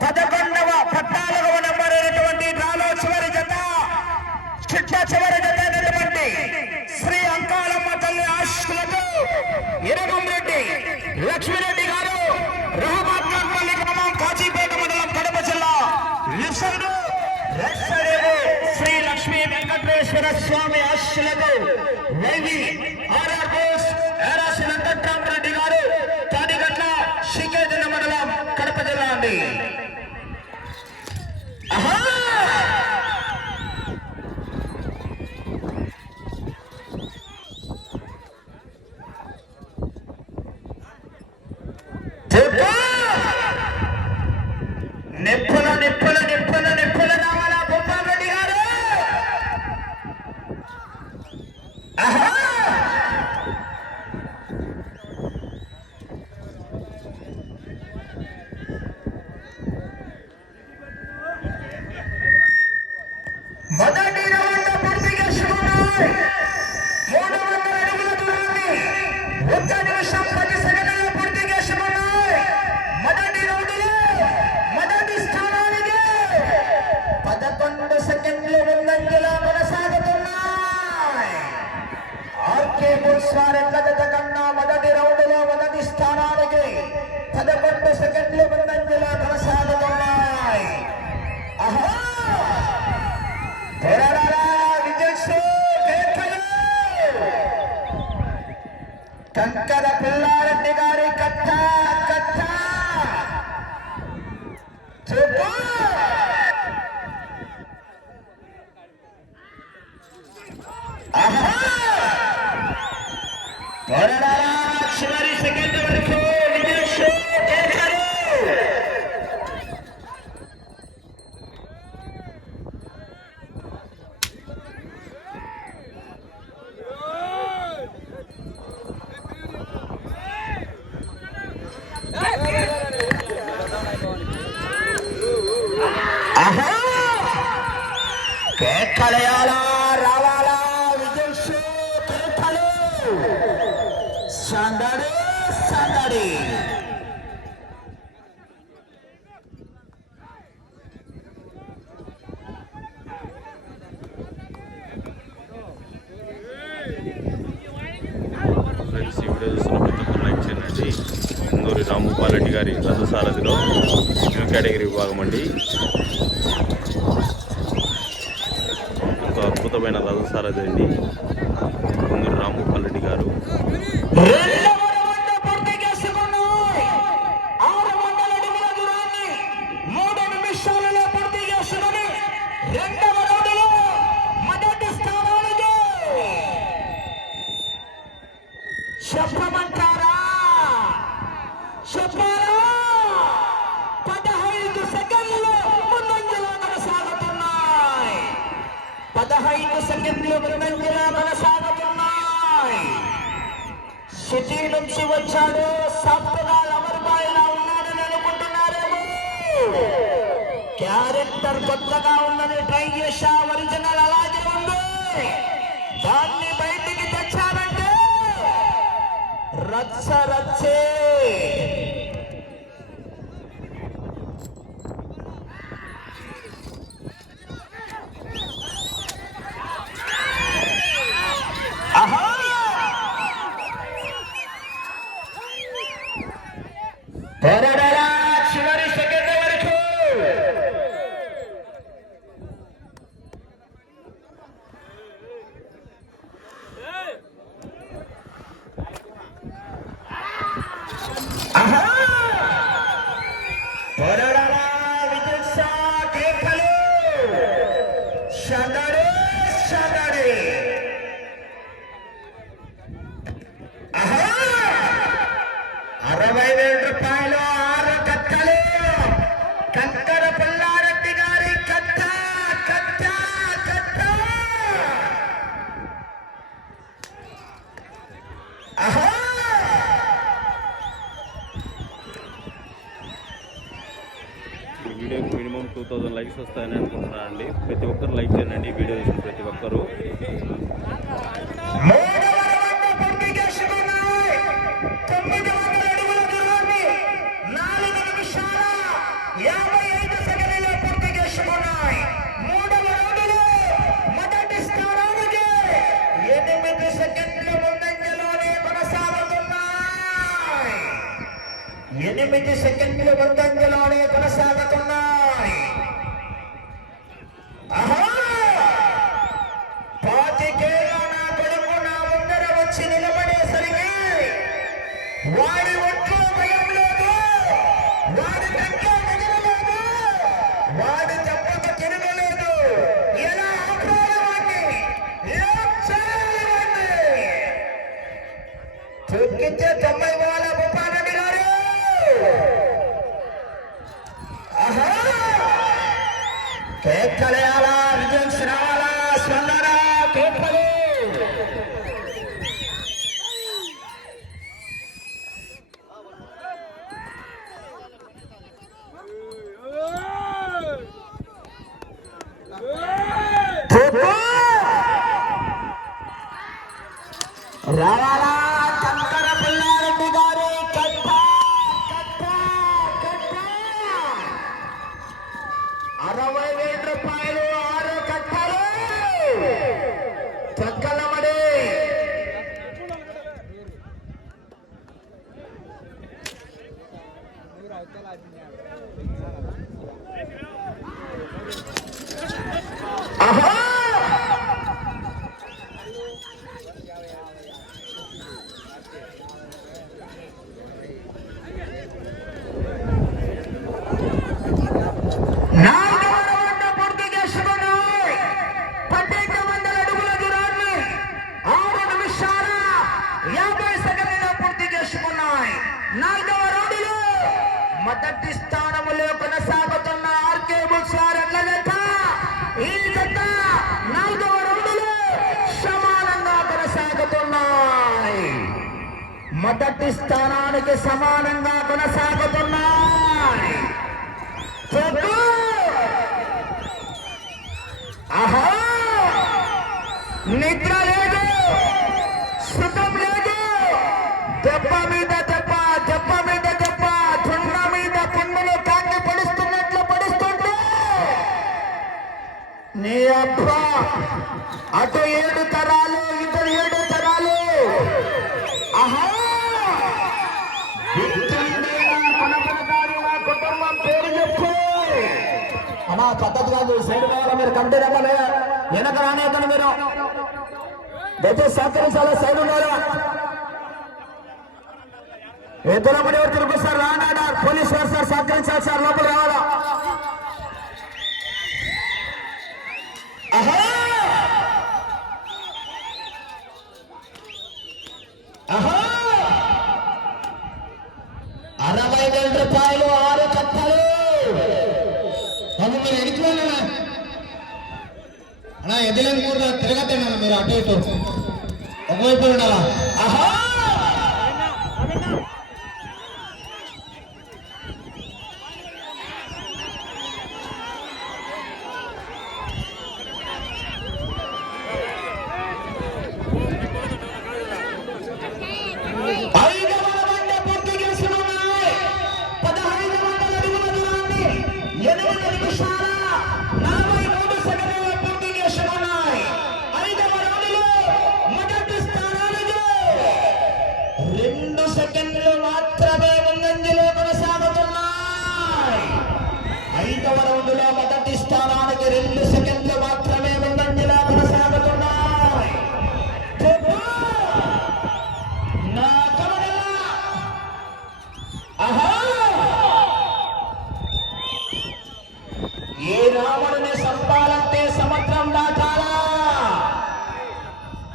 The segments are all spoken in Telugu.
పదకొండవ పద్నాలుగవ నంబర్ అయినటువంటి డ్రాలో చివరి జత చిట్ట చివరి జత అయినటువంటి శ్రీ అంకాలమ్మ తల్లి ఆశిస్సులతో ఇరగం రెడ్డి లక్ష్మీరెడ్డి జిల్లాకు వెయ్యి ఆర్ఆర్ Aha! Malayalam. అద్భుతమైన రథసారథి అండి కొందరు రాము రెడ్డి గారు క్యారెక్టర్ కొత్తగా ఉందని ట్రై చేశా ఒరిజినల్ అలాగే ఉంది. దాన్ని బయటికి తెచ్చారంటే రచ్చ రచ్చే. టూ థౌజండ్ లైక్స్ వస్తాయని అనుకుంటున్నానండి ప్రతి ఒక్కరు లైక్ చేయండి వీడియో చూసిన ప్రతి ఒక్కరు. నుంచి సెకండ్లు వృద్ధంగిలోనే కొనసాగుతున్నాయి. పాతికేగా నా కొడుకు నా ముందర వచ్చి నిలబడేసరికి వారి la la la. నీ అబ్బ! అటు ఏడు తరాలు ఇతరు ఏడు తరాలు. కుటుంబం అమ్మా పద్ధతి కాదు సైడ్ మీద మీరు? కంటే రమ్మలే వెనక రానేతను మీరు. ప్రతి సహకరించాలా? సైడ్ ఉన్నారా ఇద్దరు ఎవరు తిరిగి వస్తారు రానాడారు పోలీస్ వారు సార్ సహకరించాలి? సార్ లోపల రావాలా? করো না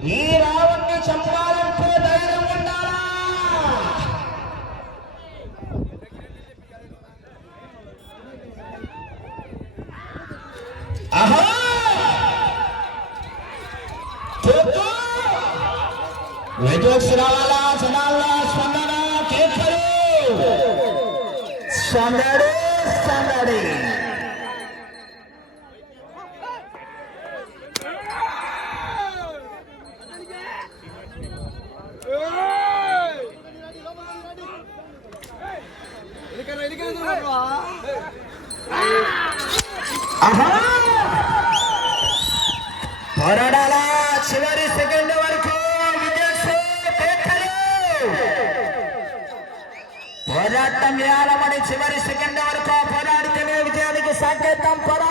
ఈ రావణ్ణి చంపాలి చివరి సెకండ్ వరకు పోరాటం వేయాలమని చివరి సెకండ్ వరకు పోరాడితేనే విజయానికి సంకేతం పోరా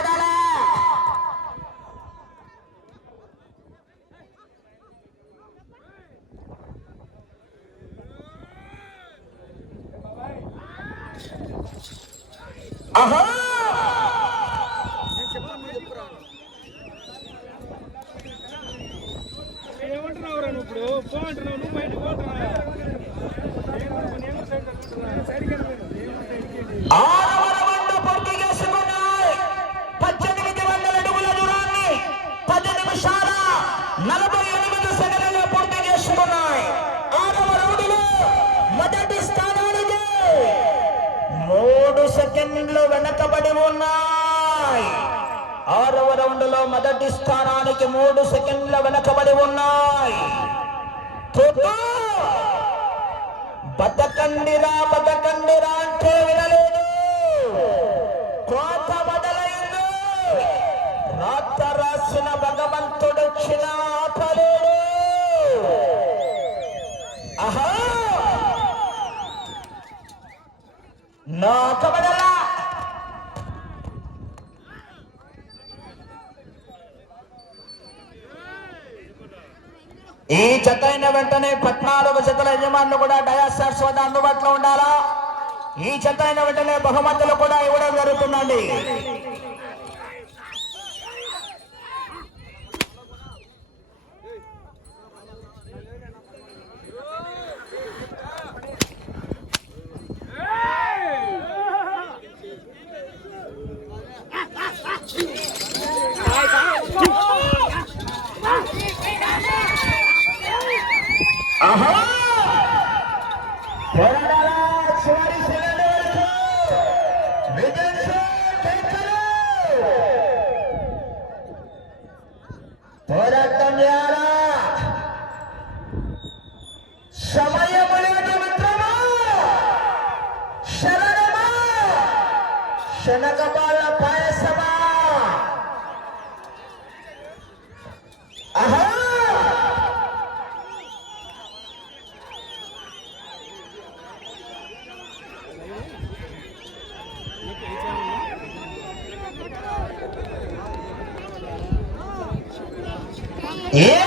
మూడు సెకండ్ల వెనకబడి ఉన్నాయి. బతకండిరా బతకండిరా అంటే వినలేదు. కోత బదలైంది రాత రాసిన భగవంతుడు వచ్చినా యజమానులు కూడా డయాస్టార్ వద్ద అందుబాటులో ఉండాలా? ఈ చెత్త అయిన వెంటనే బహుమతులు కూడా ఇవ్వడం జరుగుతుందండి. Yeah.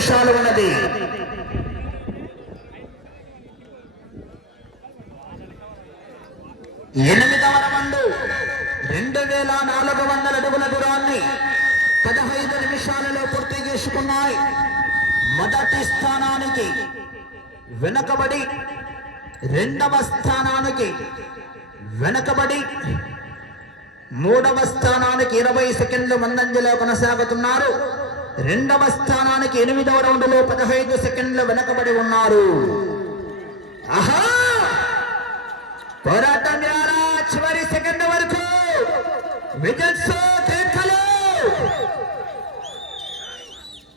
నిమిషాలు ఉన్నది. ఎనిమిదవ రౌండు. రెండు వేల నాలుగు వందల అడుగుల దూరాన్ని పదహైదు నిమిషాలలో పూర్తి చేసుకున్నాయి. మొదటి స్థానానికి వెనకబడి రెండవ స్థానానికి వెనకబడి మూడవ స్థానానికి ఇరవై సెకండ్లు మందంజలో కొనసాగుతున్నారు. రెండవ స్థానానికి ఎనిమిదవ రౌండ్లో పదహైదు సెకండ్లు వెనకబడి ఉన్నారు. ఆహా! పోరాటం ద్వారా చివరి సెకండ్ వరకు వికెట్స్ కేకలు.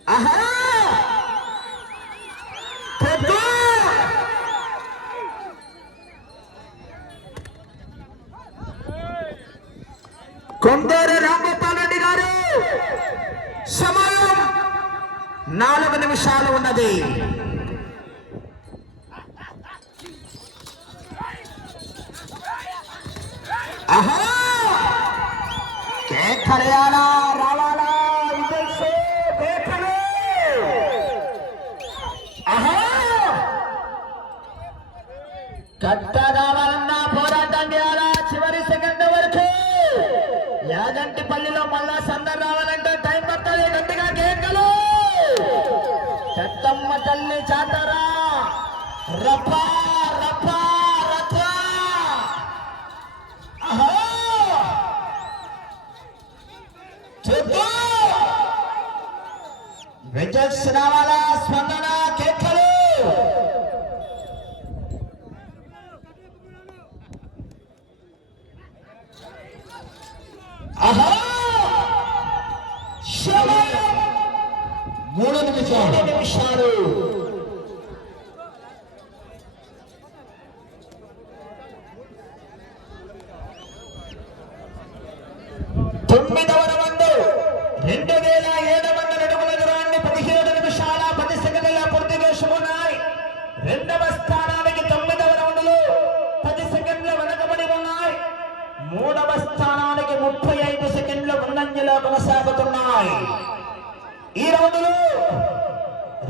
ఆహా! కొందరు రామగోపాల్ రెడ్డి గారు సమయం నాలుగు నిమిషాలు ఉన్నది. ఆహా కేకలేయాలా श्रावाला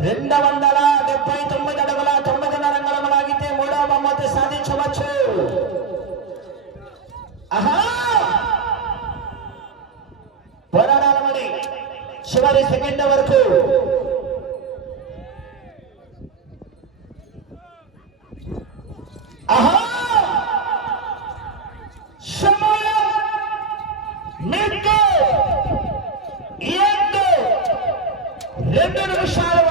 రెండు వందల డెబ్బై తొమ్మిది అడుగుల తొమ్మిదిన్నర అంగళం లాగితే మూడవ బహుమతి సాధించవచ్చు. ఆహా పోరాడాల మరి. చివరి సెకండ్ వరకు. రెండు నిమిషాలు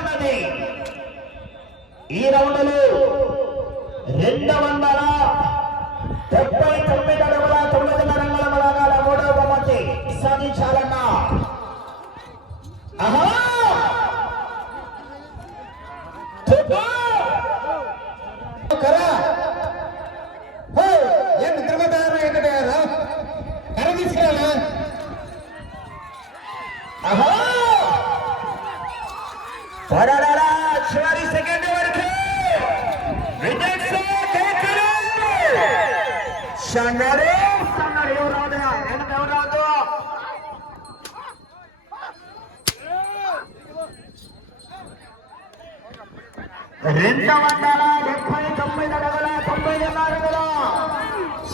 సంగారు సంగారు ఎవరు రాదు ఎవరు రాదు? రెండు వందల డెబ్బై తొమ్మిది అడుగుల తొమ్మిది అడుగుల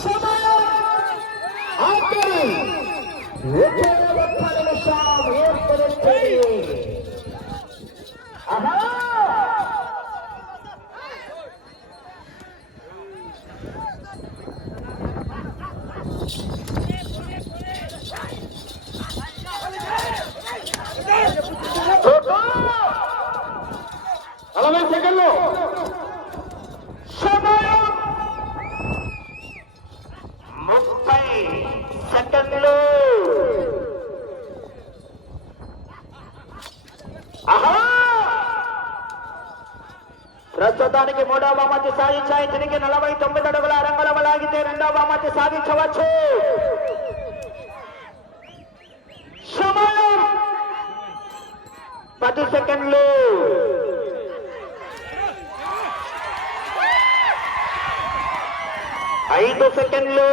సమయం. నలభై సెకండ్లు. సమయం ముప్పై సెకండ్లు. ప్రస్తుతానికి మూడవ బహుమతి సాధించాయి. తిరిగి నలభై తొమ్మిది అడుగుల రంగుల లాగితే రెండవ బహుమతి సాధించవచ్చు. సమయం పది సెకండ్లు. సెకండ్లు